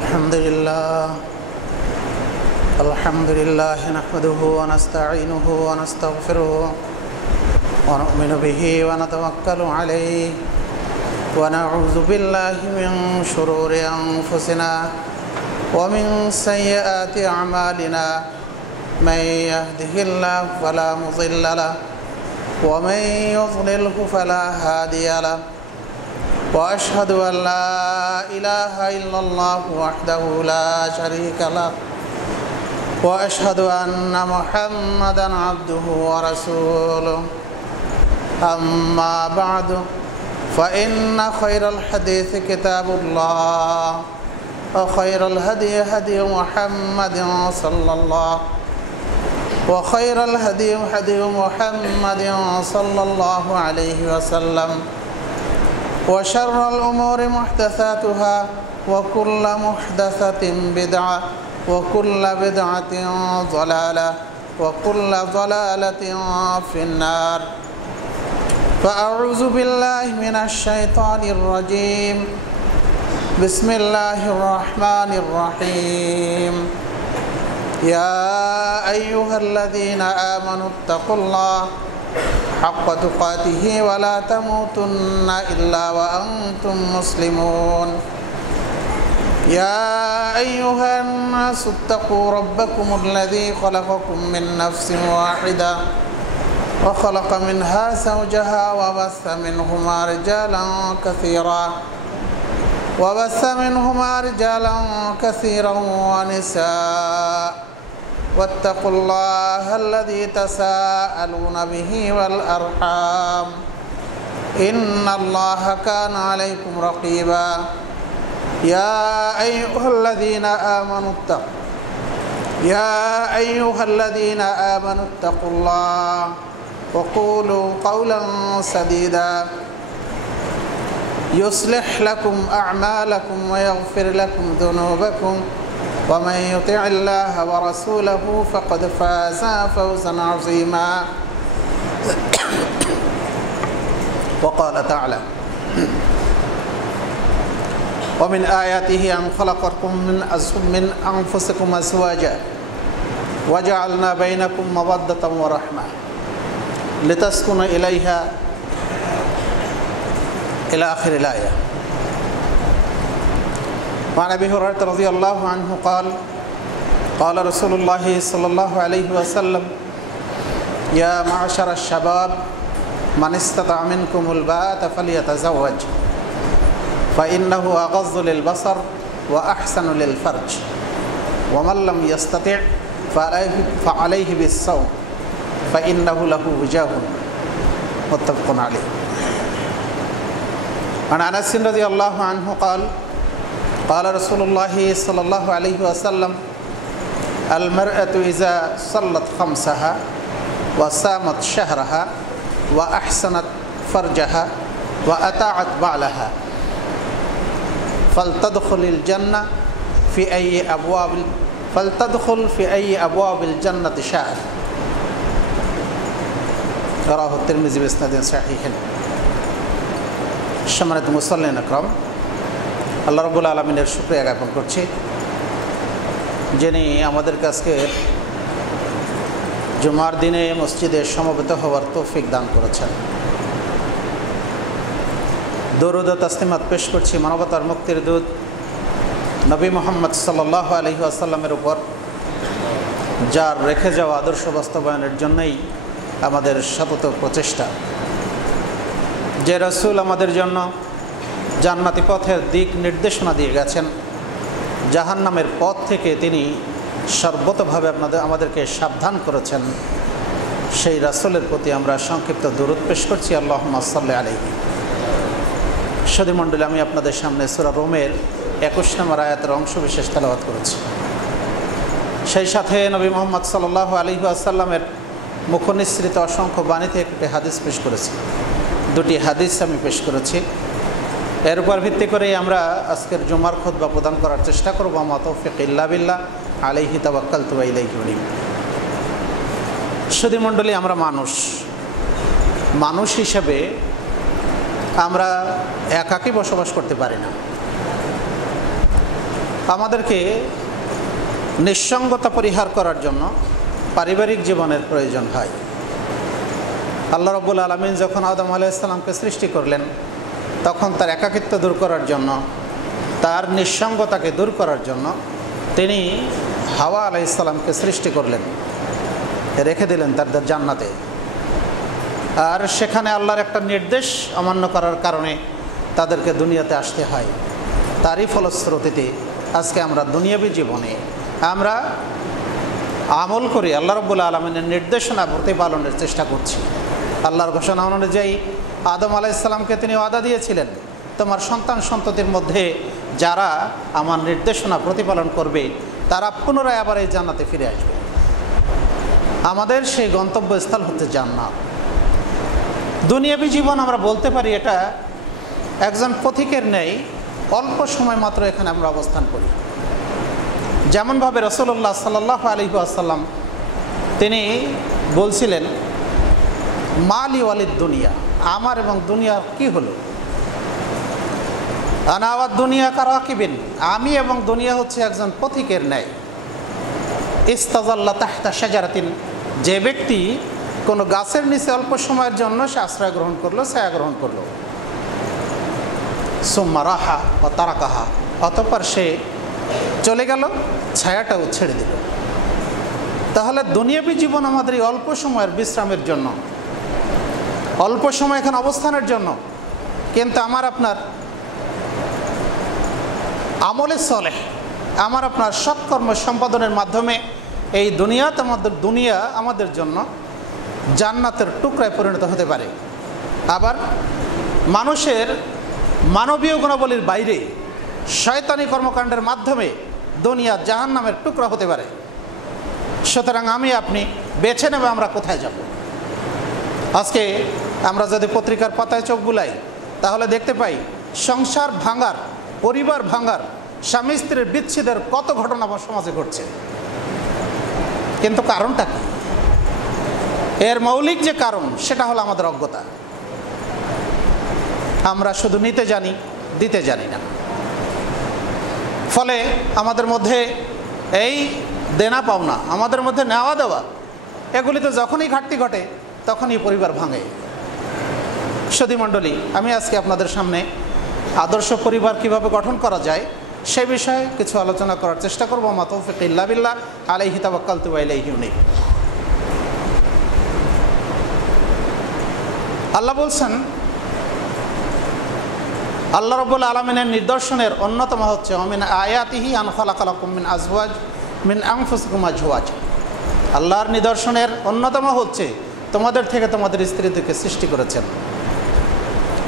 الحمد لله نحمده ونستعينه ونستغفره ونؤمن به ونتوكل عليه ونعوذ بالله من شرور أنفسنا ومن سيئات أعمالنا من يهده الله فلا مضل له ومن يضلله فلا هادي له وأشهد أن لا إله إلا الله وحده لا شريك له وأشهد أن محمدا عبده ورسوله أما بعد فإن خير الحديث كتاب الله وخير الهدي هدي محمد صلى الله وخير الهدي هدي محمد صلى الله عليه وسلم وشر الأمور محدثاتها وكل محدثة بدعة وكل بدعة ضلالة وكل ضلالة في النار فأعوذ بالله من الشيطان الرجيم بسم الله الرحمن الرحيم يا أيها الذين آمنوا اتقوا الله حق تقاته ولا تموتن إلا وأنتم مسلمون يا أيها الناس اتقوا ربكم الذي خلقكم من نفس واحدة وخلق منها زوجها وبث منهما رجالا كثيرا ونساء واتقوا الله الذي تساءلون به والأرحام إن الله كان عليكم رقيبا يا أيها الذين آمنوا اتقوا الله وقولوا قولا سديدا يصلح لكم أعمالكم ويغفر لكم ذنوبكم ومن يطع الله ورسوله فقد فاز فوزا عظيما وقال تعالى ومن آياته أن خلقكم من أنفسكم أزواجا وجعلنا بينكم مودة ورحمة لتسكنوا إليها إلى آخر الآية. وعن أبي هريرة رضي الله عنه قال رسول الله صلى الله عليه وسلم يا معشر الشباب من استطاع منكم الباءة فليتزوج فإنه أغض للبصر وأحسن للفرج ومن لم يستطع فعليه بالصوم فإنه له وجاه متفق عليه. عن أنس رضي الله عنه قال رسول الله صلى الله عليه وسلم المرأة إذا صلت خمسها وصامت شهرها وأحسنت فرجها وأطاعت بعلها فلتدخل في أي أبواب الجنة شاءت رواه الترمذي بإسناد صحيح. সম্মানিত মুসল্লিন আকরাম, আল্লাহ রাব্বুল আলামিনের শুকরিয়া জ্ঞাপন করছি যিনি আমাদের কাছে জুমার দিনে মসজিদে সমবেত হওয়ার তৌফিক দান করেছেন। দরুদ ও তাসলিমাত পেশ করছি মানবতার মুক্তির দূত নবী মুহাম্মদ সাল্লাল্লাহু আলাইহি ওয়াসাল্লামের উপর, যার রেখে যাওয়া আদর্শ বাস্তবায়নের জন্যই আমাদের সতত প্রচেষ্টা। যে রাসূল আমাদের জন্য জান্নাতি পথের দিক নির্দেশনা দিয়ে গেছেন, জাহান্নামের পথ থেকে তিনি সর্বতভাবে আমাদেরকে সাবধান করেছেন, সেই রাসূলের প্রতি আমরা সংক্ষিপ্ত দরুদ পেশ করছি। আল্লাহুম্মা সাল্লি আলাইহি। সুধীমণ্ডলী, আমি আপনাদের সামনে সূরা রোমের 21 নম্বর আয়াতের অংশ বিশেষ তেলাওয়াত করেছি। সেই সাথে নবী মুহাম্মদ সাল্লাল্লাহু আলাইহি ওয়াসাল্লামের মুখনিসৃত অসংখ্য বাণী থেকে একটি হাদিস পেশ করেছি। দুটি হাদিস আমি পেশ করেছি। এর উপর ভিত্তি করেই আমরা আজকের জুমার খুতবা প্রদান করার চেষ্টা করব। মা তৌফিক ইল্লা বিল্লাহ, আলাইহি তাওয়াক্কালতু ওয়া ইলাইহি উনীব। সুধীমণ্ডলী, আমরা মানুষ হিসেবে আমরা একাকী বসবাস করতে পারি না। আমাদেরকে নিঃসঙ্গতা পরিহার করার জন্য পারিবারিক জীবনের প্রয়োজন হয়। আল্লাহ রাব্বুল আলামিন যখন আদম আলাইহিস সালামকে সৃষ্টি করলেন, তখন তার একাকিত্ব দূর করার জন্য, তার নিঃসঙ্গতাকে দূর করার জন্য তিনি হাওয়া আলাইহিস সালামকে সৃষ্টি করলেন, রেখে দিলেন তার জান্নাতে। আর সেখানে আল্লাহর একটা নির্দেশ অমান্য করার কারণে তাদেরকে দুনিয়াতে আসতে হয়। তারই ফলশ্রুতিতে আজকে আমরা দুনিয়াবী জীবনে আমরা আমল করি, আল্লাহ রাব্বুল আলামিনের নির্দেশনা প্রতিপালনের চেষ্টা করছি। আল্লাহর ঘোষণা অনুযায়ী আদম আলাইহিস সালামকে তিনি ওয়াদা দিয়েছিলেন, তোমার সন্তান সন্ততির মধ্যে যারা আমার নির্দেশনা প্রতিপালন করবে তারা পুনরায় আবার এই জান্নাতে ফিরে আসবে। আমাদের সেই গন্তব্যস্থল হচ্ছে জান্নাত। দুনিয়াবী জীবন আমরা বলতে পারি এটা একজন পথিকের ন্যায় অল্প সময় মাত্র এখানে আমরা অবস্থান করি। যেমনভাবে রাসূলুল্লাহ সাল্লাল্লাহু আলাইহি ওয়াসাল্লাম তিনি বলছিলেন, মালি ওয়ালিদ দুনিয়া, আমার এবং দুনিয়ার কি হলো, আনা ওয়াদ দুনিয়া কারাকিবিন, আমি এবং দুনিয়া হচ্ছে একজন পথিকের ন্যায়। ইস্তাজাল্লা তাহতা শাজারাতিন, যে ব্যক্তি কোনো গাছের নিচে অল্প সময়ের জন্য সে আশ্রয় গ্রহণ করলো, ছায়া গ্রহণ করলো, সুম্মা রাহা ও তারাকাহা, অতঃপর সে চলে গেল, ছায়াটাও ছেড়ে দিল। তাহলে দুনিয়াবী জীবন আমাদের এই অল্প সময়ের বিশ্রামের জন্য, অল্প সময় এখানে অবস্থানের জন্য। কিন্তু আমার আপনার আমলে সলেহ, আমার আপনার সৎকর্ম সম্পাদনের মাধ্যমে এই দুনিয়া আমাদের জন্য জান্নাতের টুকরায় পরিণত হতে পারে। আবার মানুষের মানবীয় গুণাবলীর বাইরে শয়তানি কর্মকাণ্ডের মাধ্যমে দুনিয়া জাহান্নামের টুকরা হতে পারে। সুতরাং আমি আপনি বেছে নেব আমরা কোথায় যাব। আজকে আমরা যদি পত্রিকার পাতায় চোখ বুলাই তাহলে দেখতে পাই সংসার ভাঙার, পরিবার ভাঙার, স্বামী স্ত্রীর বিচ্ছেদের কত ঘটনা আমার সমাজে ঘটছে। কিন্তু কারণটা কি? এর মৌলিক যে কারণ সেটা হলো আমাদের অজ্ঞতা। আমরা শুধু নিতে জানি, দিতে জানি না। ফলে আমাদের মধ্যে এই দেনা পাওনা, আমাদের মধ্যে নেওয়া দেওয়া, এগুলিতে যখনই ঘাটতি ঘটে তখনই পরিবার ভাঙে। সুধীমণ্ডলী, আমি আজকে আপনাদের সামনে আদর্শ পরিবার কিভাবে গঠন করা যায় সে বিষয়ে কিছু আলোচনা করার চেষ্টা করব। মা তৌফিক ইল্লা বিল্লাহ, আলাইহি তাওয়াক্কালতু ওয়া ইলাইহি উনীব। আল্লাহ বলছেন, আল্লাহ রাব্বুল আলামিনের নিদর্শনের অন্যতম হচ্ছে মিন আয়াতিহি আন খালাকা লাকুম মিন আজওয়াজ মিন আনফুসিকুম আজওয়াজ। আল্লাহর নিদর্শনের অন্যতম হচ্ছে তোমাদের থেকে তোমাদের স্ত্রীদেরকে সৃষ্টি করেছেন,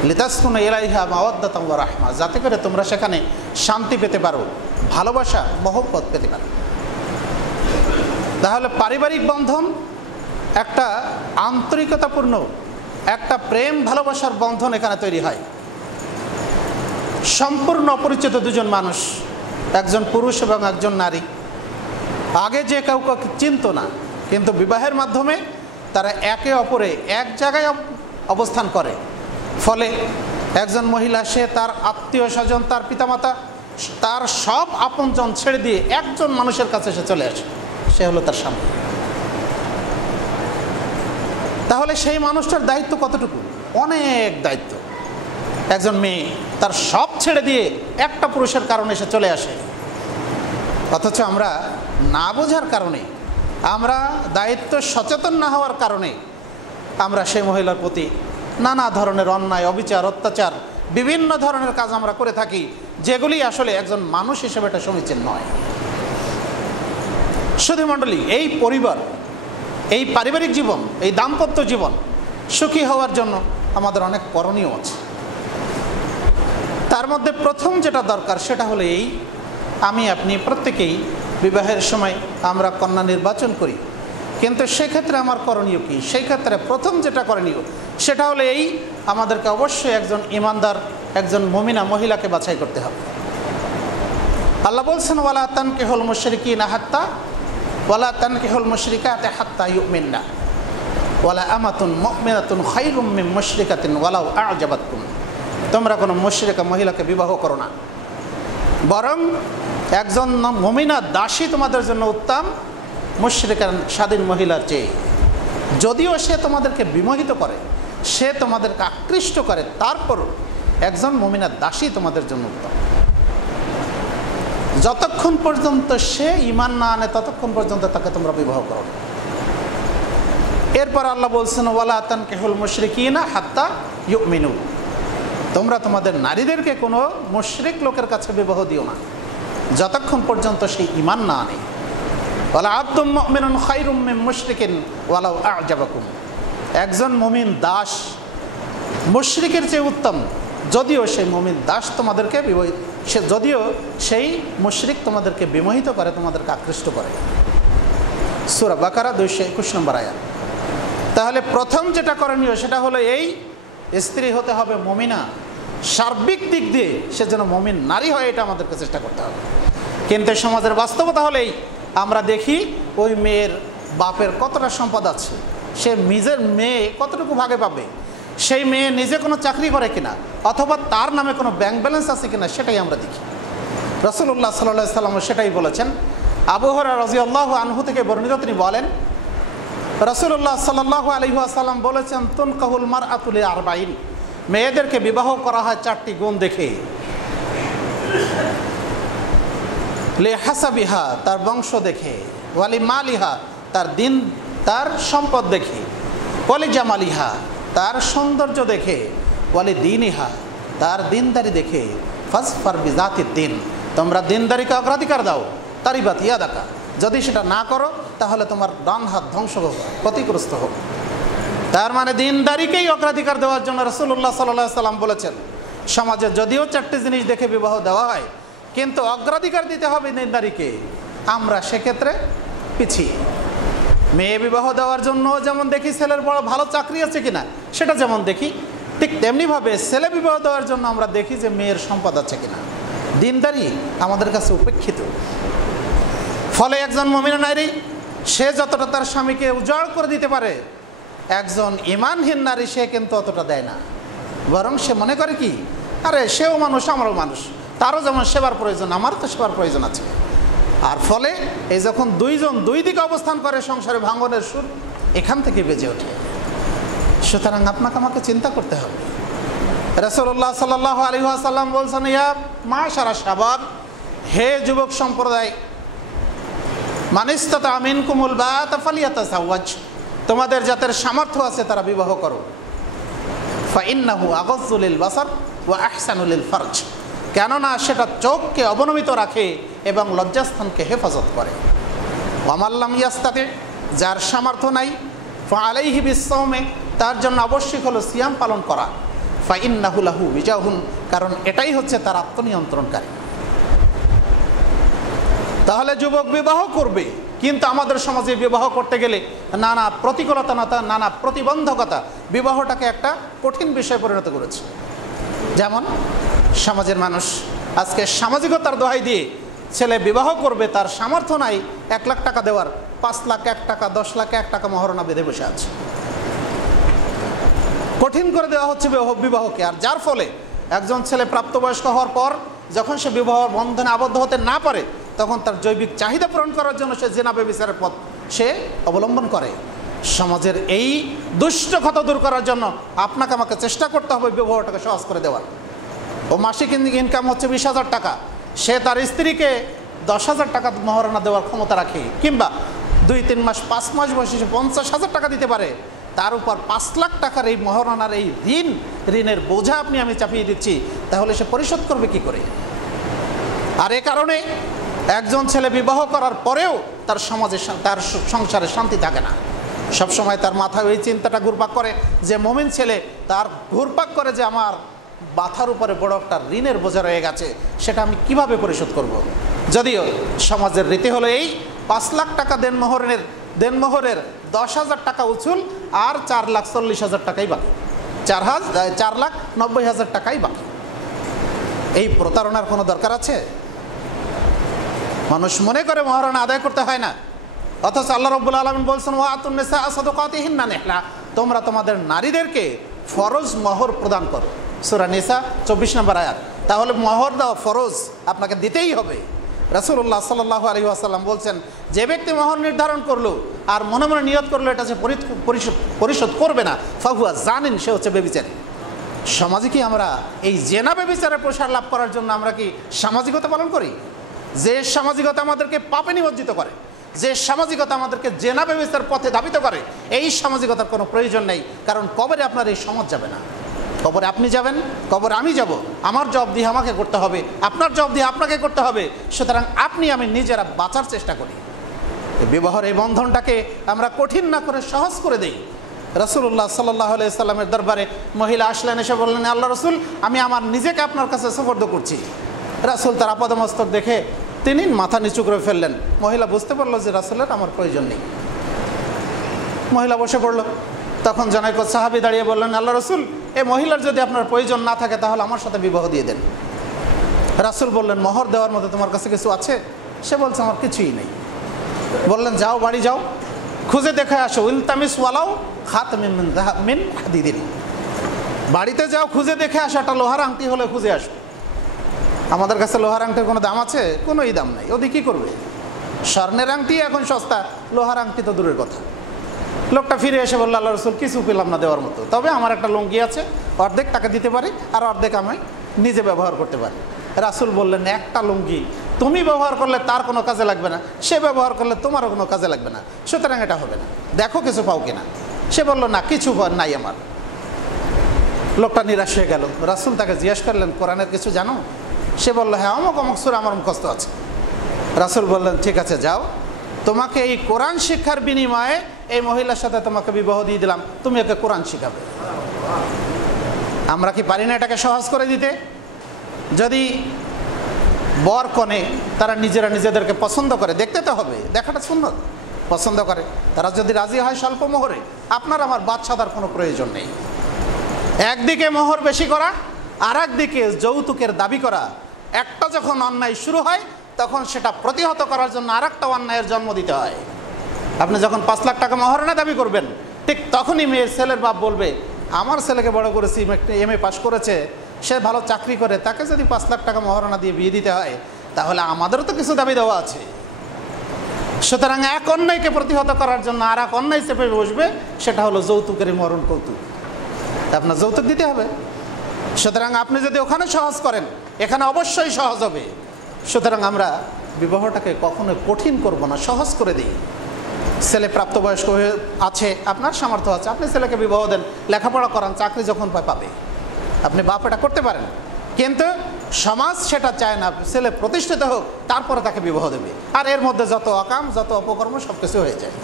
লিতাসকুনু ইলাইহা মাওয়াদ্দাতান ওয়া রাহমা, যাতে করে তোমরা সেখানে শান্তি পেতে পারো, ভালোবাসা, মহব্বত পেতে পারো। তাহলে পারিবারিক বন্ধন একটা আন্তরিকতাপূর্ণ, একটা প্রেম ভালোবাসার বন্ধন এখানে তৈরি হয়। সম্পূর্ণ অপরিচিত দুজন মানুষ, একজন পুরুষ এবং একজন নারী, আগে যে কাউকে চিনত না, কিন্তু বিবাহের মাধ্যমে তারা একে অপরে এক জায়গায় অবস্থান করে। ফলে একজন মহিলা সে তার আত্মীয় স্বজন, তার পিতামাতা, তার সব আপনজন ছেড়ে দিয়ে একজন মানুষের কাছে সে চলে আসে, সে হলো তার স্বামী। তাহলে সেই মানুষটার দায়িত্ব কতটুকু? অনেক দায়িত্ব। একজন মেয়ে তার সব ছেড়ে দিয়ে একটা পুরুষের কারণে সে চলে আসে, অথচ আমরা না বোঝার কারণে, আমরা দায়িত্ব সচেতন না হওয়ার কারণে আমরা সেই মহিলার প্রতি নানা ধরনের অন্যায়, অবিচার, অত্যাচার, বিভিন্ন ধরনের কাজ আমরা করে থাকি, যেগুলি আসলে একজন মানুষ হিসেবে এটা সমীচীন নয়। সুধীমণ্ডলী, এই পরিবার, এই পারিবারিক জীবন, এই দাম্পত্য জীবন সুখী হওয়ার জন্য আমাদের অনেক করণীয় আছে। তার মধ্যে প্রথম যেটা দরকার সেটা হলো এই, আমি আপনি প্রত্যেকেই বিবাহের সময় আমরা কন্যা নির্বাচন করি, কিন্তু সেক্ষেত্রে আমার করণীয় কি? সেই ক্ষেত্রে প্রথম যেটা করণীয় সেটা হলো এই, আমাদেরকে অবশ্যই একজন ইমানদার, একজন মুমিনা মহিলাকে বাছাই করতে হবে। আল্লাহ বলছেন, ওয়ালা তানকিহুল মুশরিকিনা হাত্তা ওয়ালা তানকিহুল মুশরিকাতি হাত্তা ইউমিননা ওয়ালা আমাতুন মুমিনাতুন খায়রুম মিন মুশরিকাতিন ওয়ালাউ আ'জাবাতকুম। তোমরা কোনো মুশরিকা মহিলাকে বিবাহ করো না, বরং একজন মুমিনা দাসী তোমাদের জন্য উত্তম মুশরিকা স্বাধীন মহিলার চেয়ে। যদিও সে তোমাদেরকে বিমোহিত করে, সে তোমাদেরকে আকৃষ্ট করে, তারপর একজন মুমিনা দাসী তোমাদের জন্য উত্তম। যতক্ষণ পর্যন্ত সে ঈমান না আনে ততক্ষণ পর্যন্ত তাকে তোমরা বিবাহ করো। এরপর আল্লাহ বলছেন ওয়ালা তানকিহুল মুশরিকিনা হাত্তা ইউমিনু, তোমরা তোমাদের নারীদেরকে কোনো মুশরিক লোকের কাছে বিবাহ দিও না যতক্ষণ পর্যন্ত সে ঈমান না আনে। ওয়ালা আবদুম মুমিনুন খায়রুম মিন মুশরিকিন ওয়ালাউ আ'জাবাকুম, একজন মুমিন দাস মুশরিকের চেয়ে উত্তম যদিও সেই মুমিন দাস তোমাদেরকে যদিও সেই মুশরিক তোমাদেরকে বিমোহিত করে, তোমাদেরকে আকৃষ্ট করে। সূরা বাকারা 221 নম্বর আয়াত। তাহলে প্রথম যেটা করণীয় সেটা হলো এই স্ত্রী হতে হবে মুমিনা, সার্বিক দিক দিয়ে সে যেন মুমিন নারী হয়, এটা আমাদেরকে চেষ্টা করতে হবে। কিন্তু সমাজের বাস্তবতা হলেই আমরা দেখি ওই মেয়ের বাপের কতটা সম্পদ আছে, সে নিজের মেয়ে কতটুকু ভাগে পাবে, সেই মেয়ে নিজে কোনো চাকরি করে কিনা অথবা তার নামে কোনো ব্যাংক ব্যালেন্স আছে কিনা সেটাই আমরা দেখি। রাসূলুল্লাহ সাল্লাল্লাহু আলাইহি ওয়াসাল্লাম সেটাই বলেছেন। আবু হুরায়রা রাদিয়াল্লাহু আনহু থেকে বর্ণিত, তিনি বলেন রাসূলুল্লাহ সাল্লাল্লাহু আলাইহি ওয়াসাল্লাম বলেছেন তুনকাহুল মারআতু লিআরবাঈন, মেয়েদেরকে বিবাহ করা হয় 4টি গুণ দেখে। লিহাসাবিহা, তার বংশ দেখে, ওয়ালি মালিহা, তার দিন তার সম্পদ দেখে, ওয়ালি জামালিহা, তার সৌন্দর্য দেখে, ওয়ালি দীনিহা, তার দিনদারি দেখে। ফাসফার বিজাতিদ দিন, তোমরা দিনদারিকে অগ্রাধিকার দাও। তারিবাত ইয়াদাকা, যদি সেটা না করো তাহলে তোমার ডান হাত ধ্বংস হোক, ক্ষতিগ্রস্ত হোক। তার মানে দিনদারিকেই অগ্রাধিকার দেওয়ার জন্য রাসূলুল্লাহ সাল্লাল্লাহু আলাইহি ওয়াসাল্লাম বলেছেন। সমাজে যদিও 4টি জিনিস দেখে বিবাহ দেওয়া হয়, কিন্তু অগ্রাধিকার দিতে হবে দিনদারিকে। আমরা সেক্ষেত্রে পিছিয়ে। মেয়ে বিবাহ দেওয়ার জন্য যেমন দেখি ছেলের বড় ভালো চাকরি আছে কিনা সেটা যেমন দেখি, ঠিক তেমনিভাবে ছেলে বিবাহ দেওয়ার জন্য আমরা দেখি যে মেয়ের সম্পদ আছে কিনা। দিনদারি আমাদের কাছে উপেক্ষিত। ফলে একজন মুমিনা নারী সে যতটা তার স্বামীকে উজাড় করে দিতে পারে, একজন ঈমানহীন নারী সে কিন্তু অতটা দেয় না। বরং সে মনে করে কি, আরে সেও মানুষ আমারও মানুষ, তারও যেমন সেবার প্রয়োজন আমার তো সেবার প্রয়োজন আছে। আর ফলে এই যখন দুইজন দুই দিকে অবস্থান করে সংসারে ভাঙনের সুর এখান থেকে বেজে ওঠে। সুতরাং আপনাকে আমাকে চিন্তা করতে হবে। রাসূলুল্লাহ সাল্লাল্লাহু আলাইহি ওয়াসাল্লাম বলছেন ইয়া মাশারা শাবাব, হে যুবক সম্প্রদায়, মান ইসতাতা মিনকুমুল বাআতা ফালিয়াতাযাওয়াজ, তোমাদের যাদের সামর্থ্য আছে তারা বিবাহ করো। ফাইন্নাহু আগাযযু লিল বাসার ওয়া আহসানু লিল ফারজ, কেননা সেটা চোখকে অবনমিত রাখে এবং লজ্জাস্থানকে হেফাজত করে। ওয়া মান লাম ইয়াস্তাতি, যার সামর্থ্য নাই, ফাআলাইহি বিসসাওমে, তার জন্য আবশ্যক হলো সিয়াম পালন করা। ফাইন্নাহু লাহু বিজাহুন, কারণ এটাই হচ্ছে তার আত্মনিয়ন্ত্রণকারী। তাহলে যুবক বিবাহ করবে, কিন্তু আমাদের সমাজে বিবাহ করতে গেলে নানা প্রতিকূলতা, নানা প্রতিবন্ধকতা বিবাহটাকে একটা কঠিন বিষয় পরিণত করেছে। যেমন সমাজের মানুষ আজকে সামাজিকতার দোহাই দিয়ে ছেলে বিবাহ করবে, তার সামর্থ্য নাই 1 লাখ টাকা দেওয়ার, 5 লাখ 1 টাকা 10 লাখ 1 টাকা মহারণা বেঁধে বসে আছে। কঠিন করে দেওয়া হচ্ছে বিবাহকে। আর যার ফলে একজন ছেলে প্রাপ্তবয়স্ক হওয়ার পর যখন সে বিবাহ বন্ধনে আবদ্ধ হতে না পারে, তখন তার জৈবিক চাহিদা পূরণ করার জন্য সে জিনা ব্যভিচারের পথ সে অবলম্বন করে। সমাজের এই দুষ্ট ক্ষত দূর করার জন্য আপনাকে আমাকে চেষ্টা করতে হবে বিবাহটাকে সহজ করে দেওয়ার। ও মাসিক ইনকাম হচ্ছে 20,000 টাকা, সে তার স্ত্রীকে 10,000 টাকা মহারণা দেওয়ার ক্ষমতা রাখে, কিংবা 2-3 মাস 5 মাস বয়সে সে 50,000 টাকা দিতে পারে। তার উপর 5 লাখ টাকার এই মহারণার এই ঋণের বোঝা আমি চাপিয়ে দিচ্ছি, তাহলে সে পরিশোধ করবে কি করে? আর এ কারণে একজন ছেলে বিবাহ করার পরেও তার সমাজে তার সংসারে শান্তি থাকে না। সবসময় তার মাথায় ওই চিন্তাটা ঘুরপাক করে যে মুমিন ছেলে তার ঘুরপাক করে যে আমার মাথার উপরে বড় একটা ঋণের বোঝা রয়ে গেছে, সেটা আমি কিভাবে পরিশোধ করব। যদিও সমাজের রীতি হলো এই 5 লাখ টাকা দেনমোহরের 10,000 টাকা উছুল আর 4,40,000 টাকাই বাকি, 4,90,000 টাকাই বাকি। এই প্রতারণার কোনো দরকার আছে? মানুষ মনে করে মহারণা আদায় করতে হয় না, অথচ আল্লাহ রাব্বুল আলামিন বলছেন ওয়া আতুন নিসা সাদাকাতিহিন্না নিহলা, তোমরা তোমাদের নারীদেরকে ফরজ মোহর প্রদান করো। সূরা নিসা 24 নম্বর আয়াত। তাহলে মোহর দেওয়া ফরজ, আপনাকে দিতেই হবে। রাসূলুল্লাহ সাল্লাল্লাহু আলাইহি ওয়াসাল্লাম বলছেন, যে ব্যক্তি মোহর নির্ধারণ করলো আর মনে মনে নিয়ত করলো এটা যে পরিশোধ করবে না, ফাহুয়া জানিন, সে হচ্ছে ব্যভিচারী। সমাজে কি আমরা এই জেনা ব্যভিচারের প্রসার লাভ করার জন্য আমরা কি সামাজিকতা পালন করি? যে সামাজিকতা আমাদেরকে পাপে নিমজ্জিত করে, যে সামাজিকতা আমাদেরকে জেনা ব্যভিচার পথে ধাবিত করে, এই সামাজিকতার কোনো প্রয়োজন নেই। কারণ কবরে আপনার এই সমাজ যাবে না, কবরে আপনি যাবেন, কবরে আমি যাব। আমার জবাবদিহি আমাকে করতে হবে, আপনার জবাবদিহি আপনাকে করতে হবে। সুতরাং আপনি আমি নিজেরা বাঁচার চেষ্টা করি, বিবাহের এই বন্ধনটাকে আমরা কঠিন না করে সহজ করে দেই। রাসূলুল্লাহ সাল্লাল্লাহু আলাইহি সাল্লামের দরবারে মহিলা আসলেন, এসে বললেন, আল্লাহ রাসূল, আমি আমার নিজেকে আপনার কাছে সুপর্দ করছি। রাসূল তার আপাদমস্তক দেখে তিনি মাথা নিচু করে ফেললেন। মহিলা বুঝতে পারলো যে রাসূলের আমার প্রয়োজন নেই। মহিলা বসে পড়ল। তখন জনৈক সাহাবী দাঁড়িয়ে বললেন, আল্লাহ রাসূল, এই মহিলার যদি আপনার প্রয়োজন না থাকে তাহলে আমার সাথে বিবাহ দিয়ে দেন। রাসূল বললেন, মোহর দেওয়ার মতো তোমার কাছে কিছু আছে? সে বলছে, আমার কিছুই নেই। বললেন, যাও, বাড়ি যাও, খুঁজে দেখে আসো, ইলতামিস ওয়ালাউ খাতামিন মিন হাদিদিন। বাড়িতে যাও, খুঁজে দেখে আসো, একটা লোহার আংটি হলে খুঁজে আসো। আমাদের কাছে লোহার আংটির কোনো দাম আছে? কোনোই দাম নাই। ওদি কী করবে? স্বর্ণের আংটি এখন সস্তা, লোহার আংটি তো দূরের কথা। লোকটা ফিরে এসে বলল, আল্লাহ রাসূল, কিছু পেলাম না দেওয়ার মতো, তবে আমার একটা লুঙ্গি আছে, অর্ধেক টাকা দিতে পারি আর অর্ধেক আমি নিজে ব্যবহার করতে পারি। রাসূল বললেন, একটা লুঙ্গি তুমি ব্যবহার করলে তার কোনো কাজে লাগবে না, সে ব্যবহার করলে তোমারও কোনো কাজে লাগবে না, সুতরাং এটা হবে না, দেখো কিছু পাও কিনা। সে বলল, না, কিছু নাই আমার। লোকটা নিরাশ হয়ে গেল। রাসূল তাকে জিজ্ঞেস করলেন, কোরআনের কিছু জানো? সে বলল, হ্যাঁ, অমুক অমুক সূরা আমার মুখস্থ আছে। রাসূল বললেন, ঠিক আছে, যাও, তোমাকে এই কোরআন শিক্ষার বিনিময়ে এই মহিলার সাথে তোমাকে বিবাহ দিয়ে দিলাম, তুমি ওকে কোরআন শিখাবে। আমরা কি পারি না এটাকে সহজ করে দিতে? যদি বর কনে তারা নিজেরা নিজেদেরকে পছন্দ করে, দেখতে তো হবে, দেখাটা সুন্দর, পছন্দ করে, তারা যদি রাজি হয় স্বল্প মোহরে, আপনার আমার বাদশাদার কোনো প্রয়োজন নেই। একদিকে মোহর বেশি করা, আর একদিকে যৌতুকের দাবি করা, একটা যখন অন্যায় শুরু হয় তখন সেটা প্রতিহত করার জন্য আর একটা অন্যায়ের জন্ম দিতে হয়। আপনি যখন 5 লাখ টাকা মহারণা দাবি করবেন, ঠিক তখনই মেয়ের ছেলের বাপ বলবে, আমার ছেলেকে বড় করেছি, MA পাস করেছে, সে ভালো চাকরি করে, তাকে যদি 5 লাখ টাকা মহারণা দিয়ে বিয়ে দিতে হয় তাহলে আমাদেরও তো কিছু দাবি দেওয়া আছে। সুতরাং এক অন্যায়কে প্রতিহত করার জন্য আর এক অন্যায় চেপে বসবে, সেটা হলো যৌতুকের মরণ কৌতুক। আপনার যৌতুক দিতে হবে। সুতরাং আপনি যদি ওখানে সহজ করেন, এখানে অবশ্যই সহজ হবে। সুতরাং আমরা বিবাহটাকে কখনোই কঠিন করব না, সহজ করে দিই। ছেলে প্রাপ্তবয়স্ক হয়ে আছে, আপনার সামর্থ্য আছে, আপনি ছেলেকে বিবাহ দেন, লেখাপড়া করান, চাকরি যখন পাবে, আপনি বাপ এটা করতে পারেন। কিন্তু সমাজ সেটা চায় না, ছেলে প্রতিষ্ঠিত হোক, তারপরে তাকে বিবাহ দেবে, আর এর মধ্যে যত অকাম, যত অপকর্ম সব কিছু হয়ে যায়।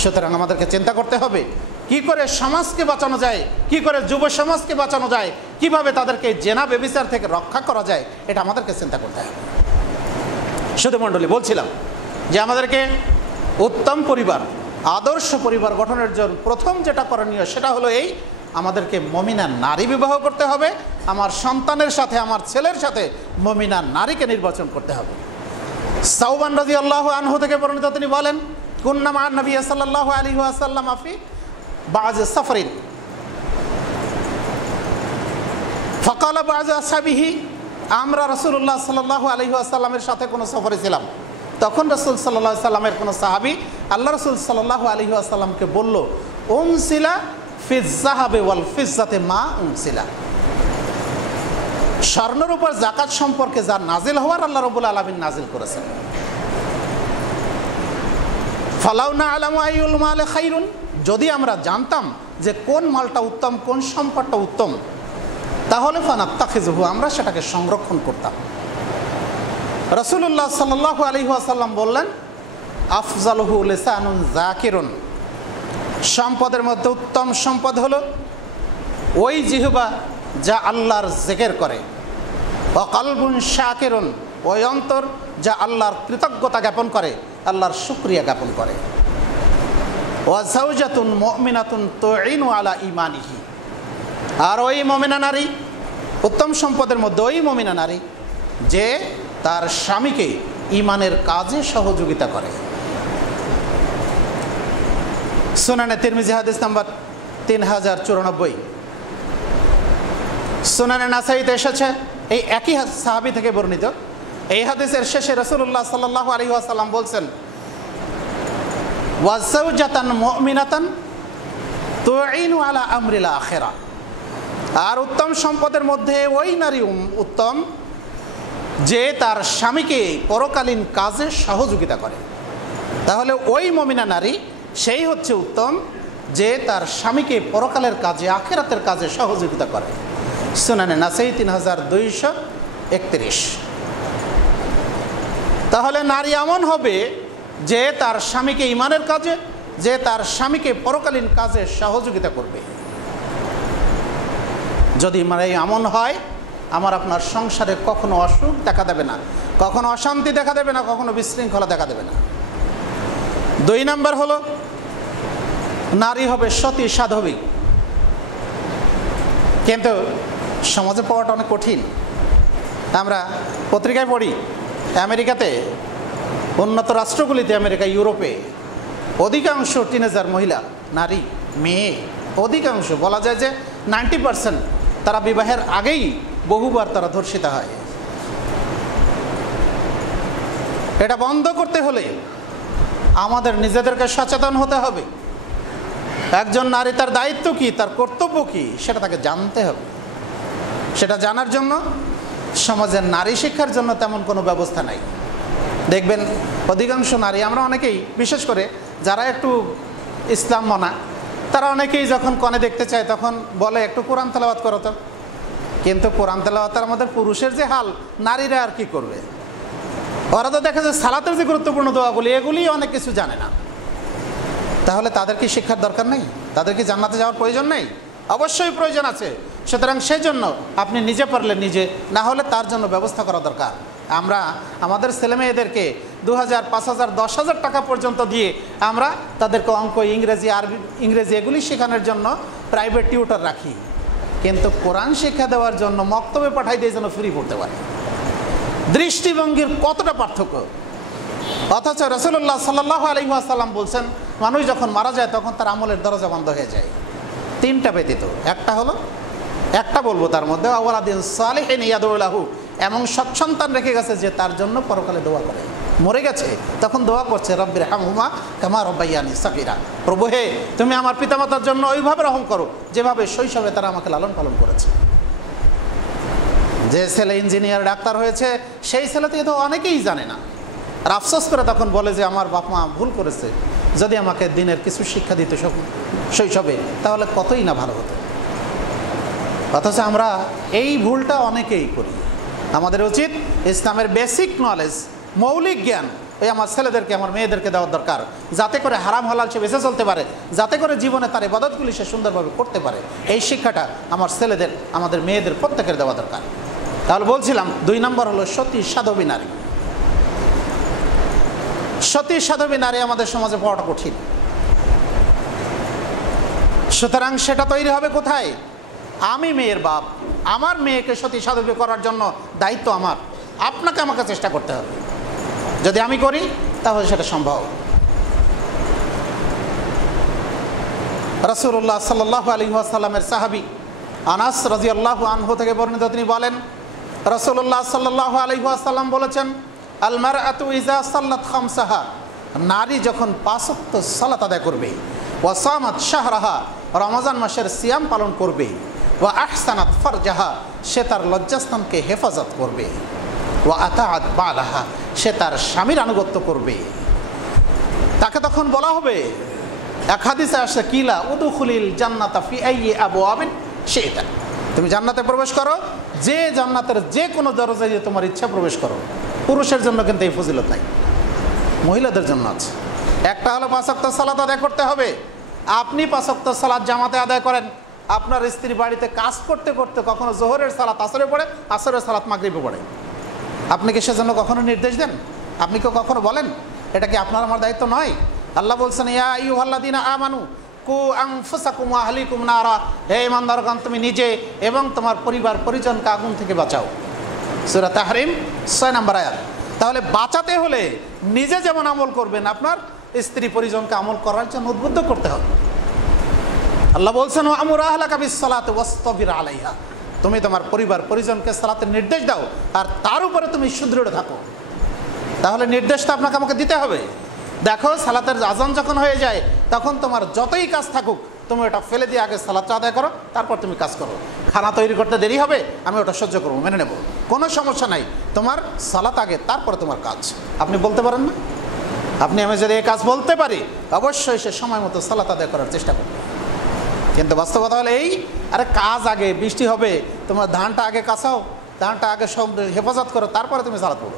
সুতরাং আমাদেরকে চিন্তা করতে হবে কি করে সমাজকে বাঁচানো যায়, কি করে যুব সমাজকে বাঁচানো যায়, কিভাবে তাদেরকে জেনা ব্যভিচার থেকে রক্ষা করা যায়, এটা আমাদেরকে চিন্তা করতে হবে। শুধু মণ্ডলী, বলছিলাম যে আমাদেরকে উত্তম পরিবার, আদর্শ পরিবার গঠনের জন্য প্রথম যেটা করণীয় সেটা হলো এই, আমাদেরকে মমিনা নারী বিবাহ করতে হবে। আমার সন্তানের সাথে, আমার ছেলের সাথে মমিনা নারীকে নির্বাচন করতে হবে। সাওবান রাদিয়াল্লাহু আনহু থেকে বর্ণিত, তিনি বলেন, কুন্না মা নবী সাল্লাল্লাহু আলাইহি ওয়াসাল্লাম ফি বা'জ সাফরিন ফাকালা বা'জ আসহাবিহি, আমরা রাসূলুল্লাহ সাল্লাল্লাহু আলাইহি ওয়াসাল্লামের সাথে কোনো সফরে ছিলাম। তখন রাসূল সাল্লাল্লাহু আলাইহি ওয়াসাল্লামের কোনো সাহাবী আল্লাহ রাসূল সাল্লাল্লাহু আলাইহি ওয়াসাল্লামকে বলল, উনসিলা ফিজ যাহাবি ওয়াল ফিজ্জাতি মা উনসিলা, স্বর্ণের উপর যাকাত সম্পর্কে যা নাজিল হওয়ার আল্লাহ রাব্বুল আলামিন নাজিল করেছেন। ফালাউ না'লামু আইয়ুল মালি খায়রুন, যদি আমরা জানতাম যে কোন মালটা উত্তম, কোন সম্পদটা উত্তম, তাহলে ফানাত্তাখিযুহু, আমরা সেটাকে সংরক্ষণ করতাম। রাসূলুল্লাহ সাল্লাল্লাহু আলাইহি ওয়াসাল্লাম বললেন, আফজালুহু লিসানুন যাকিরুন, সম্পদের মধ্যে উত্তম সম্পদ হলো ওই জিহ্বা যা আল্লাহর জিকির করে, ওয়া কলবুন শাকিরুন, ওই অন্তর যা আল্লাহর কৃতজ্ঞতা জ্ঞাপন করে, আল্লাহর শুকরিয়া জ্ঞাপন করে, ওয়া যাওজাতুন মুমিনাতুন তুইনু আলা ঈমানিহি, আর ওই মুমিনা নারী, উত্তম সম্পদের মধ্যে ওই মুমিনা নারী যে তার স্বামীকে ঈমানের কাজে সহযোগিতা করে। সুনানে তিরমিজি হাদিস নাম্বার 3094, সুনানে নাসাইতে এসেছে এই একই সাহাবী থেকে বর্ণিত, এই হাদিসের শেষে রাসূলুল্লাহ সাল্লাল্লাহু আলাইহি ওয়াসাল্লাম বলছেন, ওয়াজাওজাতান মুমিনাতান তুইনু আলা আমরিল আখিরা, আর উত্তম সম্পদের মধ্যে ওই নারী উত্তম যে তার স্বামীকে পরকালীন কাজে সহযোগিতা করে। তাহলে ওই মুমিনা নারী সেই হচ্ছে উত্তম যে তার স্বামীকে পরকালের কাজে, আখিরাতের কাজে সহযোগিতা করে। সুনানে নাসাই 3231। তাহলে নারী এমন হবে যে তার স্বামীকে ঈমানের কাজে, যে তার স্বামীকে পরকালীন কাজে সহযোগিতা করবে। যদি মানে এমন হয়, আমার আপনার সংসারে কখনো অসুখ দেখা দেবে না, কখনো অশান্তি দেখা দেবে না, কখনো বিশৃঙ্খলা দেখা দেবে না। 2 নাম্বার হলো নারী হবে সতী সাধবী। কিন্তু সমাজে পাওয়াটা অনেক কঠিন। আমরা পত্রিকায় পড়ি আমেরিকাতে, উন্নত রাষ্ট্রগুলিতে, আমেরিকা, ইউরোপে অধিকাংশ টিনেজার মহিলা, নারী, মেয়ে, অধিকাংশ বলা যায় যে 90% তারা বিবাহের আগেই বহুবার তারা ধর্ষিত হয়। এটা বন্ধ করতে হলে আমাদের নিজেদেরকে সচেতন হতে হবে। একজন নারী তার দায়িত্ব কি, তার কর্তব্য কি, সেটা তাকে জানতে হবে। সেটা জানার জন্য সমাজের নারী শিক্ষার জন্য তেমন কোনো ব্যবস্থা নাই। দেখবেন অধিকাংশ নারী, আমরা অনেকেই, বিশেষ করে যারা একটু ইসলাম মানা, তারা অনেকেই যখন কনে দেখতে চায় তখন বলে একটু কোরআন তেলাওয়াত করো তো। কিন্তু কোরআন তেলাওয়াতের আমাদের পুরুষের যে হাল, নারীরা আর কি করবে? ওরা তো দেখা যায় সালাতের যে গুরুত্বপূর্ণ দোয়াগুলি, এগুলি অনেক কিছু জানে না। তাহলে তাদের কি শিক্ষার দরকার নেই? তাদের কি জান্নাতে যাওয়ার প্রয়োজন নেই? অবশ্যই প্রয়োজন আছে। সুতরাং সেই জন্য আপনি নিজে পারলে নিজে, না হলে তার জন্য ব্যবস্থা করা দরকার। আমরা আমাদের ছেলেমেয়েদেরকে 2000, 5000, 10,000 টাকা পর্যন্ত দিয়ে আমরা তাদেরকে অঙ্ক, ইংরেজি, আরবি, ইংরেজি এগুলি শেখানোর জন্য প্রাইভেট টিউটর রাখি। কিন্তু কোরআন শিক্ষা দেওয়ার জন্য মক্তবে পাঠাই দিয়ে যেন ফ্রি পড়তে পারে। দৃষ্টিভঙ্গির কতটা পার্থক্য! অথচ রাসূলুল্লাহ সাল্লাল্লাহু আলাইহি ওয়াসাল্লাম বলছেন, মানুষ যখন মারা যায় তখন তার আমলের দরজা বন্ধ হয়ে যায় 3টা ব্যতীত। একটা বলবো তার মধ্যে, আওয়ালাদিন সালিহিন ইয়াদউ লাহু, এমন সৎসন্তান রেখে গেছে যে তার জন্য পরকালে দোয়া করে। মরে গেছে তখন দোয়া করছে, রব্বির হামহুমা কামা রাব্বায়ানি সাগীরা, প্রভু হে তুমি আমার পিতামাতার জন্য ওইভাবে রহম করো যেভাবে শৈশবে তারা আমাকে লালন পালন করেছে। যে ছেলে ইঞ্জিনিয়ার, ডাক্তার হয়েছে, সেই ছেলে তো অনেকেই জানে না, আর আফসোস করে তখন বলে যে আমার বাপ মা ভুল করেছে, যদি আমাকে দিনের কিছু শিক্ষা দিত শৈশবে তাহলে কতই না ভালো হতো। অথচ আমরা এই ভুলটা অনেকেই করি। আমাদের উচিত ইসলামের বেসিক নলেজ, মৌলিক জ্ঞান ওই আমার ছেলেদেরকে, আমার মেয়েদেরকে দেওয়ার দরকার, যাতে করে হারাম হালাল সে বেঁচে চলতে পারে, যাতে করে জীবনে তার ইবাদতগুলি সে সুন্দরভাবে করতে পারে। এই শিক্ষাটা আমার ছেলেদের, আমাদের মেয়েদের প্রত্যেকের দেওয়া দরকার। তাহলে বলছিলাম 2 নম্বর হলো সতী সাধবী নারী। সতী সাধবী নারী আমাদের সমাজে পাওয়াটা কঠিন। সুতরাং সেটা তৈরি হবে কোথায়? আমি মেয়ের বাপ, আমার মেয়েকে সতী সাধবী করার জন্য দায়িত্ব আমার। আপনাকে আমাকে চেষ্টা করতে হবে। যদি আমি করি তাহলে সেটা সম্ভব। রাসূলুল্লাহ সাল্লাল্লাহু আলাইহি ওয়াসাল্লামের সাহাবী আনাস রাদিয়াল্লাহু আনহু থেকে বর্ণিত, তিনি বলেন, রাসূলুল্লাহ সাল্লাল্লাহু আলাইহি ওয়াসাল্লাম বলেছেন, আল মারআতু ইযা সাল্লাত খামসাহা, নারী যখন 5 ওয়াক্ত সালাত আদায় করবে, ওয়া সামাত শাহরাহা, রমজান মাসের সিয়াম পালন করবে, ওয়া আহসানাত ফারজাহা, সে তার লজ্জাস্থানকে হেফাজত করবে, ওয়া আতাআত বালাহা, সে তার স্বামীর আনুগত্য করবে, তাকে তখন বলা হবে, এক হাদিসে আসে, কিলা উদখুলিল জান্নাতা ফি আইয়ি আবওয়াবিন শি'তা, তুমি জান্নাতে প্রবেশ করো, যে জান্নাতের যে কোনো দরজায় দিয়ে তোমার ইচ্ছা প্রবেশ করো। পুরুষের জন্য কিন্তু এই ফজিলত নাই, মহিলাদের জন্য আছে। একটা হলো 5 ওয়াক্ত সালাত আদায় করতে হবে। আপনি 5 ওয়াক্ত সালাত জামাতে আদায় করেন, আপনার স্ত্রী বাড়িতে কাজ করতে করতে কখনো জোহরের সালাত আসরে পড়ে, আসরের সালাত মাগরিবে পড়ে, আপনি কি সেজন্য কখনো নির্দেশ দেন? আপনি কি কখনো বলেন এটা কি আপনার আমার দায়িত্ব নয়? আল্লাহ বলছেন, ইয়া আইয়ুহাল্লাযীনা আমানু কু আনফুসাকুম ওয়া আহলিকুম নারা, হে ঈমানদারগণ তুমি নিজে এবং তোমার পরিবার পরিজনকে আগুন থেকে বাঁচাও। সূরা তাহরিম 6 নম্বর আয়াত। তাহলে বাঁচাতে হলে নিজে যেমন আমল করবেন, আপনার স্ত্রী পরিজনকে আমল করার জন্য উদ্বুদ্ধ করতে হবে। আল্লাহ বলছেন, ওয়া আমুর আহলাকা বিস সালাতি ওয়াসতাবির আলাইহা, তুমি তোমার পরিবার পরিজনকে সালাতের নির্দেশ দাও আর তার উপরে তুমি সুদৃঢ় থাকো। তাহলে নির্দেশটা আপনাকে আমাকে দিতে হবে। দেখো সালাতের আজান যখন হয়ে যায় তখন তোমার যতই কাজ থাকুক তুমি ওটা ফেলে দিয়ে আগে সালাতটা আদায় করো, তারপর তুমি কাজ করো। খানা তৈরি করতে দেরি হবে, আমি ওটা সহ্য করবো, মেনে নেব, কোনো সমস্যা নাই। তোমার সালাত আগে, তারপরে তোমার কাজ। আপনি বলতে পারেন না? আপনি আমি যদি এই কাজ বলতে পারি অবশ্যই সে সময় মতো সালাত আদায় করার চেষ্টা করবে। কিন্তু বাস্তবতা হলে এই, আরে কাজ আগে, বৃষ্টি হবে, তোমার ধানটা আগে কাঁচাও, ধানটা আগে সব হেফাজত করো, তারপরে তুমি সালাত পড়ো।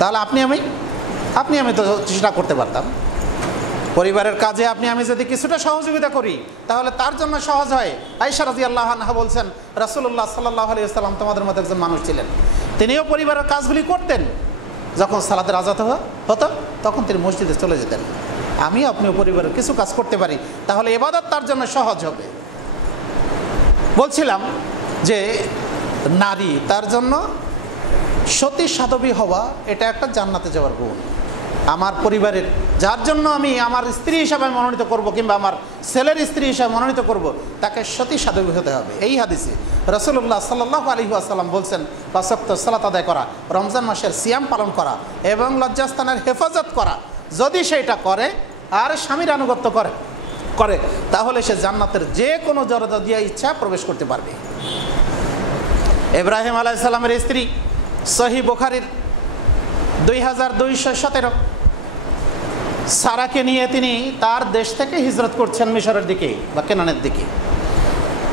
তাহলে আপনি আমি তো চেষ্টা করতে পারতাম। পরিবারের কাজে আপনি আমি যদি কিছুটা সহযোগিতা করি তাহলে তার জন্য সহজ হয়। আয়েশা রাদিয়াল্লাহু আনহা বলছেন, রাসূলুল্লাহ সাল্লাল্লাহু আলাইহি ওয়াসাল্লাম তোমাদের মতো একজন মানুষ ছিলেন, তিনিও পরিবারের কাজগুলি করতেন। যখন সালাতের আজান হতো তখন তিনি মসজিদে চলে যেতেন। আমিও আপনিও পরিবারের কিছু কাজ করতে পারি, তাহলে ইবাদত তার জন্য সহজ হবে। বলছিলাম যে নারী, তার জন্য সতী সাধবী হওয়া এটা একটা জান্নাতে যাওয়ার গুণ। আমার পরিবারের যার জন্য আমি আমার স্ত্রী হিসাবে মনোনীত করব কিংবা আমার ছেলের স্ত্রী হিসাবে মনোনীত করব, তাকে সতী সাধবী হতে হবে। এই হাদিসে রাসূলুল্লাহ সাল্লাল্লাহু আলাইহি ওয়াসাল্লাম বলছেন, ৫ ওয়াক্ত সালাত আদায় করা, রমজান মাসের সিয়াম পালন করা এবং লজ্জাস্থানের হেফাজত করা, যদি সেটা করে আর স্বামীর আনুগত্য করে তাহলে সে জান্নাতের যে কোনো দরজা দিয়ে ইচ্ছা প্রবেশ করতে পারবে। ইব্রাহিম আলাইহিস সালামের স্ত্রী, সহিহ বুখারীর 2217, সারাকে নিয়ে তিনি তার দেশ থেকে হিজরত করছেন মিশরের দিকে বা কেনানের দিকে।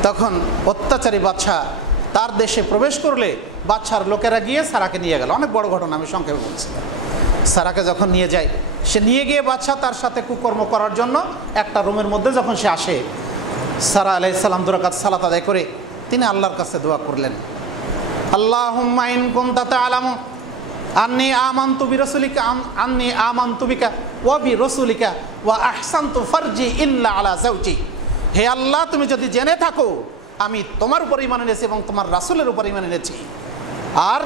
তখন অত্যাচারী বাদশাহ তার দেশে প্রবেশ করলে বাদশার লোকেরা গিয়ে সারাকে নিয়ে গেল। অনেক বড় ঘটনা, আমি সংক্ষেপে বলছি। সারাকে যখন নিয়ে যায়, সে নিয়ে গিয়ে বাদশাহ তার সাথে কুকর্ম করার জন্য একটা রুমের মধ্যে যখন সে আসে, সারা আলাইহিস সালাম 2 রাকাত সালাত আদায় করে তিনি আল্লাহর কাছে দোয়া করলেন, আল্লাহুম্মা ইন কুনতা তা'লামু আন্নী আমানতু বিরাসূলিকা আন্নী আমানতু বিকা ওয়া বিরাসূলিকা ওয়া আহসানতু ফারজি ইল্লা আলা যাওজি। হে আল্লাহ, তুমি যদি জেনে থাকো আমি তোমার উপর ঈমান এনেছি এবং তোমার রাসূলের উপর ঈমান এনেছি, আর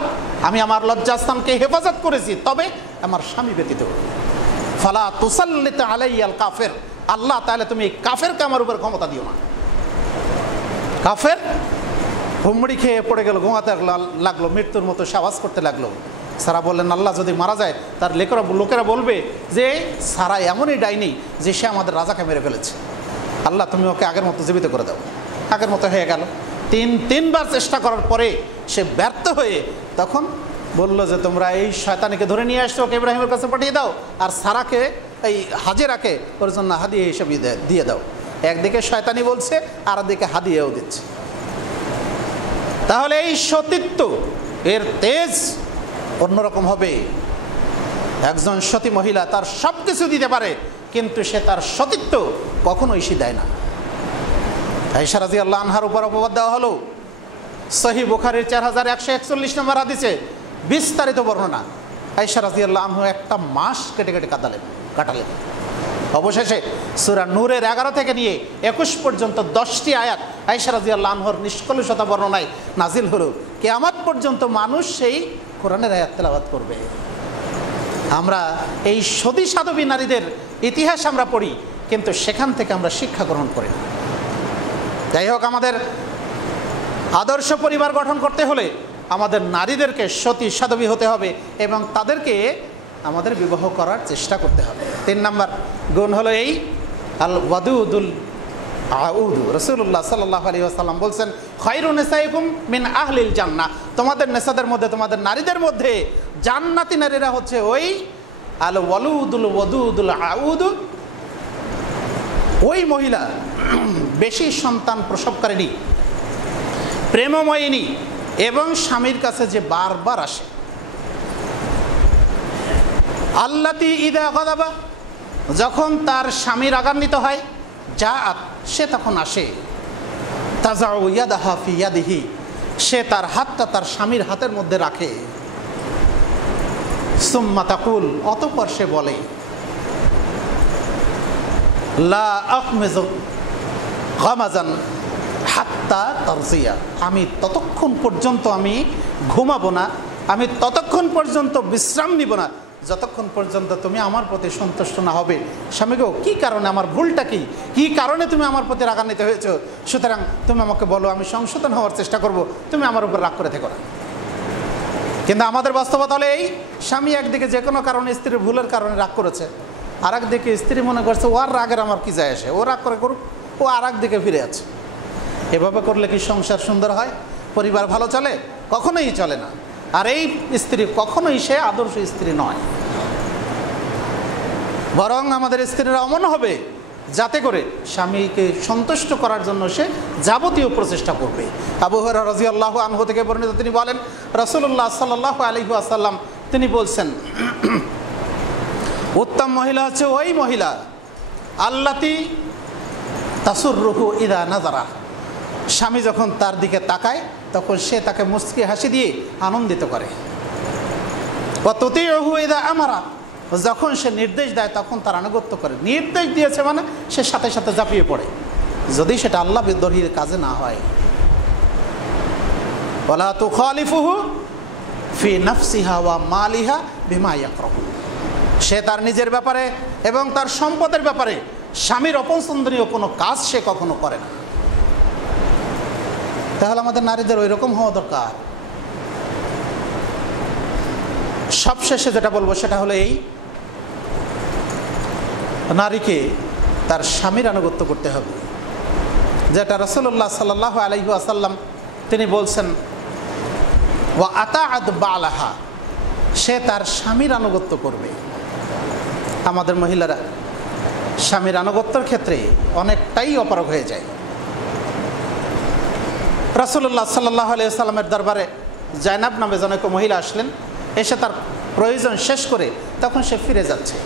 আমি আমার লজ্জাস্থানকে হেফাজত করেছি, তবে আমার স্বামী ব্যতীত, ফালা তুসাল্লিত আলাইয়াল কাফির। আল্লাহ, তাহলে তুমি এই কাফেরকে আমার উপর ক্ষমতা দিও না। কাফের হুমড়ি খেয়ে পড়ে গেল, ঘুমাতে লাগলো, মৃত্যুর মতো আওয়াজ করতে লাগলো। সারা বললেন, আল্লাহ যদি মারা যায় তার লোকেরা বলবে যে সারা এমনই ডাইনি যে সে আমাদের রাজাকে মেরে ফেলেছে। আল্লাহ, তুমি ওকে আগের মতো জীবিত করে দাও। আগের মতো হয়ে গেল। তিনবার চেষ্টা করার পরে সে ব্যর্থ হয়ে তখন বলল যে তোমরা এই শয়তানিকে ধরে নিয়ে আসছো, ওকে ইব্রাহিমের কাছে পাঠিয়ে দাও, আর সারাকে, এই হাজেরাকে ওর জন্য হাদিয়া হিসেবে দিয়ে দাও। একদিকে শয়তানি বলছে, আর একদিকে হাদিয়াও দিচ্ছে। তাহলে এই সতীত্ব, এর তেজ অন্যরকম হবে। একজন সতী মহিলা তার সব কিছু দিতে পারে, কিন্তু সে তার সতীত্ব কখনোই সে দেয় না। আয়েশা রাদিয়াল্লাহু আনহার উপর অপবাদ দেওয়া হলো। সহিহ বুখারীর 4141 নম্বর হাদিসে বিস্তারিত বর্ণনা। আয়েশা রাদিয়াল্লাহু আনহা একটা মাস কেটে কাটালেন। অবশেষে সূরা নূরের 11 থেকে নিয়ে 21 পর্যন্ত 10টি আয়াত আয়েশা রাদিয়াল্লাহু আনহার নিষ্কলুষতা বর্ণনায় নাজিল হলো। কিয়ামত পর্যন্ত মানুষ সেই কোরআনের আয়াত তেলাওয়াত করবে। আমরা এই সতী সাধবী নারীদের ইতিহাস আমরা পড়ি, কিন্তু সেখান থেকে আমরা শিক্ষা গ্রহণ করি না। যাই হোক, আমাদের আদর্শ পরিবার গঠন করতে হলে আমাদের নারীদেরকে সতী সাধবী হতে হবে এবং তাদেরকে আমাদের বিবাহ করার চেষ্টা করতে হবে। 3 নম্বর গুণ হলো এই আল ওয়াদুদুল আউদ। রাসূলুল্লাহ সাল্লাল্লাহু আলাইহি ওয়াসাল্লাম বলছেন, খায়রুন নিসাইকুম মিন আহলিল জান্নাহ। তোমাদের নেসাদের মধ্যে, তোমাদের নারীদের মধ্যে জান্নাতি নারীরা হচ্ছে ওই আল ওয়ালুদুল ওয়াদুদুল আউদ, ওই মহিলা বেশি সন্তান প্রসবকারিণী, প্রেমময়িনী এবং স্বামীর কাছে যে বারবার আসে। আল্লাতি ইদা গাদাবা, যখন তার স্বামী রাগান্বিত হয়, জাআত, সে তখন আসে। তাজাউ ইয়াদাহা ফি ইয়াদিহি, সে তার হাতটা তার স্বামীর হাতের মধ্যে রাখে। সুম্মা তাকুল, অতঃপর সে বলে, লা আখমিজু গামাজান হাত্তা তারজিয়া, আমি ততক্ষণ পর্যন্ত আমি ঘুমাবো না, আমি ততক্ষণ পর্যন্ত বিশ্রাম নিব না যতক্ষণ পর্যন্ত তুমি আমার প্রতি সন্তুষ্ট না হবে। স্বামী গো, কী কারণে, আমার ভুলটা কি, কী কারণে তুমি আমার প্রতি রাগান্বিত হয়েছ, সুতরাং তুমি আমাকে বলো, আমি সংশোধন হওয়ার চেষ্টা করব, তুমি আমার উপর রাগ করে থেকো না। কিন্তু আমাদের বাস্তবতা হলো এই, স্বামী একদিকে যে কোনো কারণে স্ত্রীর ভুলের কারণে রাগ করেছে, আর একদিকে স্ত্রী মনে করছে ওর রাগের আমার কী যায় আসে, ও রাগ করে করুক, ও আর একদিকে ফিরে আছে। এভাবে করলে কি সংসার সুন্দর হয়, পরিবার ভালো চলে? কখনোই চলে না। আর এই স্ত্রী কখনোই সে আদর্শ স্ত্রী নয়। বরং আমাদের স্ত্রীরা এমন হবে যাতে করে স্বামীকে সন্তুষ্ট করার জন্য সে যাবতীয় প্রচেষ্টা করবে। আবু হুরায়রা রাদিয়াল্লাহু আনহু থেকে বর্ণিত, তিনি বলেন রাসূলুল্লাহ সাল্লাল্লাহু আলাইহি ওয়াসাল্লাম তিনি বলছেন, উত্তম মহিলা হচ্ছে ওই মহিলা আল্লাতি তাসুররুহু ইদা নাজারা, স্বামী যখন তার দিকে তাকায় তখন সে তাকে মুচকি হাসি দিয়ে আনন্দিত করে। ওয়া তুতিউহু ইদা আমারা, যখন সে নির্দেশ দেয় তখন তার আনুগত্য করে। নির্দেশ দিয়েছে মানে সে সাথে সাথে ঝাঁপিয়ে পড়ে, যদি সেটা আল্লাহ বিদ্রোহীর কাজে না হয়। ওয়ালা তুখালিফুহু ফি নাফসিহা ওয়া মালিহা বিমা ইয়াকরাহু, সে তার নিজের ব্যাপারে এবং তার সম্পদের ব্যাপারে স্বামীর অপছন্দনীয় কোনো কাজ সে কখনো করে না। তাহলে আমাদের নারীদের ওই রকম হওয়া দরকার। সবশেষে যেটা বলবো সেটা হলো এই, নারীকে তার স্বামীর আনুগত্য করতে হবে, যেটা রাসূলুল্লাহ সাল্লাল্লাহু আলাইহি ওয়াসাল্লাম তিনি বলছেন, ওয়া আতাআত বালাহা, সে তার স্বামীর আনুগত্য করবে। আমাদের মহিলারা স্বামীর আনুগত্যের ক্ষেত্রে অনেকটাই অপারগ হয়ে যায়। রাসূলুল্লাহ সাল্লাল্লাহু আলাইহি ওয়াসাল্লামের দরবারে জায়নাব নামে জনৈক মহিলা আসলেন, এসে তার প্রয়োজন শেষ করে তখন সে ফিরে যাচ্ছে।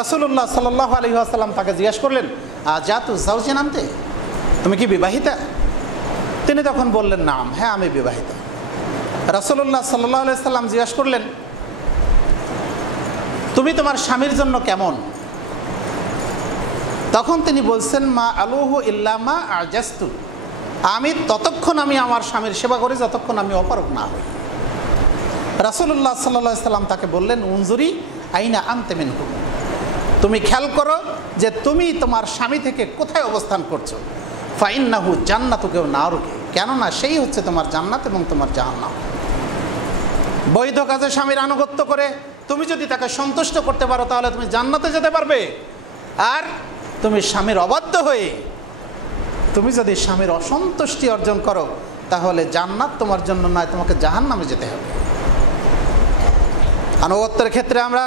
রাসূলুল্লাহ সাল্লাল্লাহু আলাইহি ওয়াসাল্লাম তাকে জিজ্ঞাসা করলেন, আজাতু যাওজিন আনতে, তুমি কি বিবাহিতা? তিনি তখন বললেন, নাম, হ্যাঁ আমি বিবাহিতা। রাসূলুল্লাহ সাল্লাল্লাহু আলাইহি ওয়াসাল্লাম জিজ্ঞাসা করলেন, তুমি তোমার স্বামীর জন্য কেমন? তখন তিনি বলছেন, মা আলুহু ইল্লা মা আজাস্তু, আমি ততক্ষণ আমি আমার স্বামীর সেবা করি যতক্ষণ আমি অপারগ না হই। রাসূলুল্লাহ সাল্লাল্লাহু আলাইহি ওয়াসাল্লাম তাকে বললেন, উনজুরি আইনা আনতে মিনহু, তুমি খেয়াল করো যে তুমি তোমার স্বামী থেকে কোথায় অবস্থান করছো। ফাইন্নাহু জান্নাতুকা ওয়া নারুকা, কেননা সেই হচ্ছে তোমার জান্নাত এবং তোমার জাহান্নাম। বৈধ কাজে স্বামীর আনুগত্য করে তুমি যদি তাকে সন্তুষ্ট করতে পারো তাহলে তুমি জান্নাতে যেতে পারবে। আর তুমি স্বামীর অবাধ্য হয়ে তুমি যদি স্বামীর অসন্তুষ্টি অর্জন করো তাহলে জান্নাত তোমার জন্য নয়, তোমাকে জাহান্নামে যেতে হবে। আনুগত্যের ক্ষেত্রে আমরা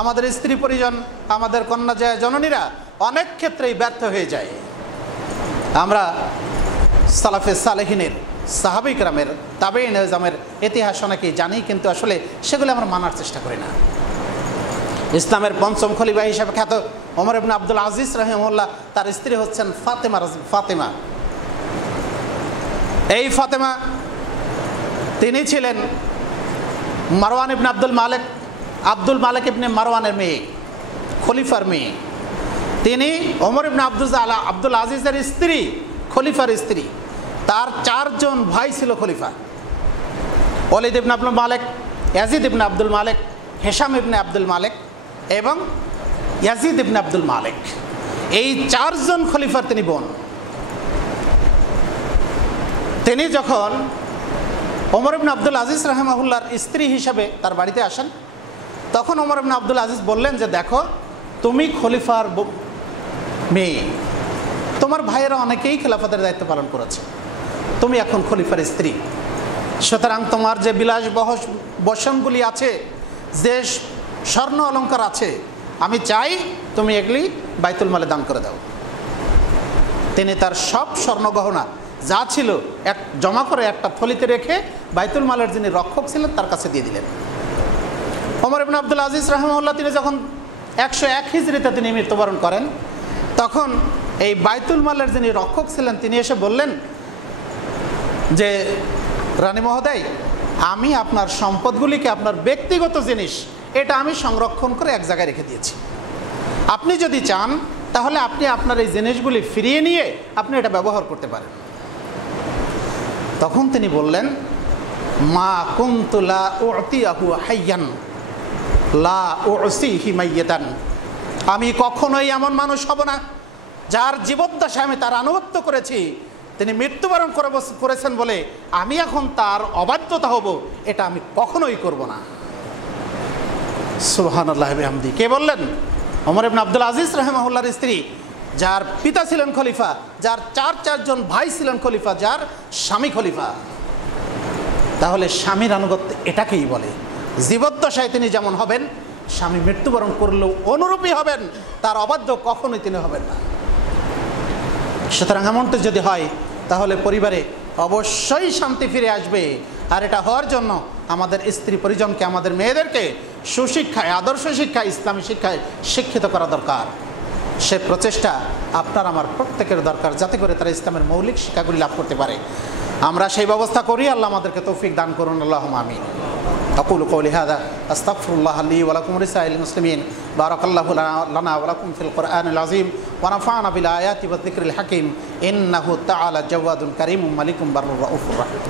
আমাদের স্ত্রী পরিজন, আমাদের কন্যা জননীরা অনেক ক্ষেত্রেই ব্যর্থ হয়ে যায়। আমরা সালাফে সালেহিনের, সাহাবায়ে কেরামের, তাবেঈন এজমের ইতিহাস অনেকেই জানি, কিন্তু আসলে সেগুলো আমরা মানার চেষ্টা করি না। ইসলামের পঞ্চম খলিফা হিসেবে খ্যাত ওমর ইবনে আব্দুল আজিজ রাহিমাহুল্লাহ, তার স্ত্রী হচ্ছেন ফাতেমা। এই ফাতেমা তিনি ছিলেন মারওয়ান ইবনে আব্দুল মালিক ইবনে মারওয়ানের মেয়ে, খলিফার মেয়ে। তিনি ওমর ইবনে আব্দুল আজিজের স্ত্রী, খলিফার স্ত্রী। তার 4 জন ভাই ছিল খলিফা, ওয়ালিদ ইবনে আব্দুল মালিক, ইয়াজিদ ইবনে আব্দুল মালিক, হিশাম ইবনে আব্দুল মালিক এবং ইয়াজিদ ইবনে আব্দুল মালিক। এই 4 জন খলিফার তিনি বোন। তিনি যখন ওমর ইবনে আব্দুল আজিজ রাহিমাহুল্লাহর স্ত্রী হিসাবে তার বাড়িতে আসেন, তখন ওমর ইবনে আব্দুল আজিজ বললেন যে, দেখো তুমি খলিফার মেয়ে, তোমার ভাইয়েরা অনেকেই খেলাফতের দায়িত্ব পালন করেছে, তুমি এখন খলিফার স্ত্রী, সুতরাং তোমার যে বিলাস বসনগুলি আছে, যে স্বর্ণ অলঙ্কার আছে, আমি চাই তুমি এগুলি বাইতুল মালে দান করে দাও। তিনি তার সব স্বর্ণ গহনা যা ছিল জমা করে একটা থলিতে রেখে বাইতুল মালের যিনি রক্ষক ছিলেন তার কাছে দিয়ে দিলেন। ওমর ইবনে আব্দুল আজিজ রাহিমাহুল্লাহ তিনি যখন 101 হিজরিতে তিনি মৃত্যুবরণ করেন, তখন এই বাইতুল মালের যিনি রক্ষক ছিলেন তিনি এসে বললেন যে, রানী মহোদয়, আমি আপনার সম্পদগুলিকে, আপনার ব্যক্তিগত জিনিস, এটা আমি সংরক্ষণ করে এক জায়গায় রেখে দিয়েছি, আপনি যদি চান তাহলে আপনি আপনার এই জিনিসগুলি ফিরিয়ে নিয়ে আপনি এটা ব্যবহার করতে পারেন। তখন তিনি বললেন, মা কুনতু লা উতিয়াহু হাইয়ান, লা উসিহি মাইয়াতান, আমি কখনোই এমন মানুষ হব না যার জীবদ্দশায় আমি তার আনুগত্য করেছি, তিনি মৃত্যুবরণ করেছেন বলে আমি এখন তার অবাধ্যতা হব, এটা আমি কখনোই করব না। সুবহানাল্লাহ বিহামদি। কে বললেন? ওমর ইবনে আব্দুল আজিজ রাহিমাহুল্লাহর স্ত্রী, যার পিতা ছিলেন খলিফা, যার চারজন ভাই ছিলেন খলিফা, যার স্বামী খলিফা। তাহলে স্বামীর আনুগত্য এটাকেই বলে। জীবদ্দশায় তিনি যেমন হবেন, স্বামী মৃত্যুবরণ করলেও অনুরূপী হবেন, তার অবাধ্য কখনোই তিনি হবেন না। সুতরাং এমনটা যদি হয় তাহলে পরিবারে অবশ্যই শান্তি ফিরে আসবে। আর এটা হওয়ার জন্য আমাদের স্ত্রী পরিজনকে, আমাদের মেয়েদেরকে সুশিক্ষায়, আদর্শ শিক্ষায়, ইসলামী শিক্ষায় শিক্ষিত করা দরকার। সে প্রচেষ্টা আপনার আমার প্রত্যেকের দরকার, যাতে করে তারা ইসলামের মৌলিক শিক্ষাগুলি লাভ করতে পারে। আমরা সেই ব্যবস্থা করি। আল্লাহ আমাদেরকে তৌফিক দান করুন। আল্লাহুম্মা আমিন। أقول قولي هذا أستغفر الله لي ولكم ولسائر المسلمين. بارك الله لنا ولكم في القرآن العظيم ونفعنا بالآيات والذكر الحكيم إنه تعالى جواد كريم ملك بر رؤوف رحيم.